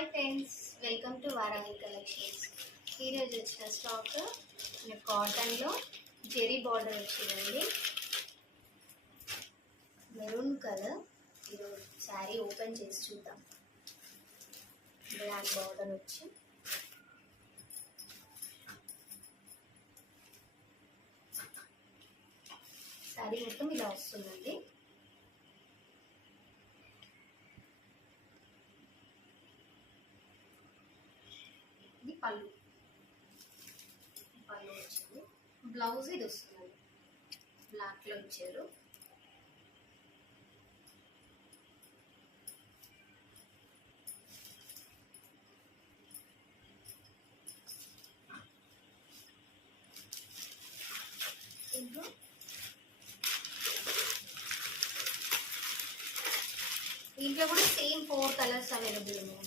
Hi friends, welcome to Varahi collections. ఈరోజు వచ్చిన stock కాటన్లో జెరీ బార్డర్ వచ్చిందండి. Maroon colour. ఈరోజు శారీ ఓపెన్ చేసి చూద్దాం. బ్లాక్ బార్డర్ వచ్చి శారీ మొత్తం ఇలా వస్తుందండి. ఇది పళ్ళు వచ్చింది. బ్లౌజ్ ఇది వస్తుంది, బ్లాక్లో ఇచ్చారు. దీంట్లో కూడా సేమ్ 4 కలర్స్ అవైలబుల్ ఉన్నాయి.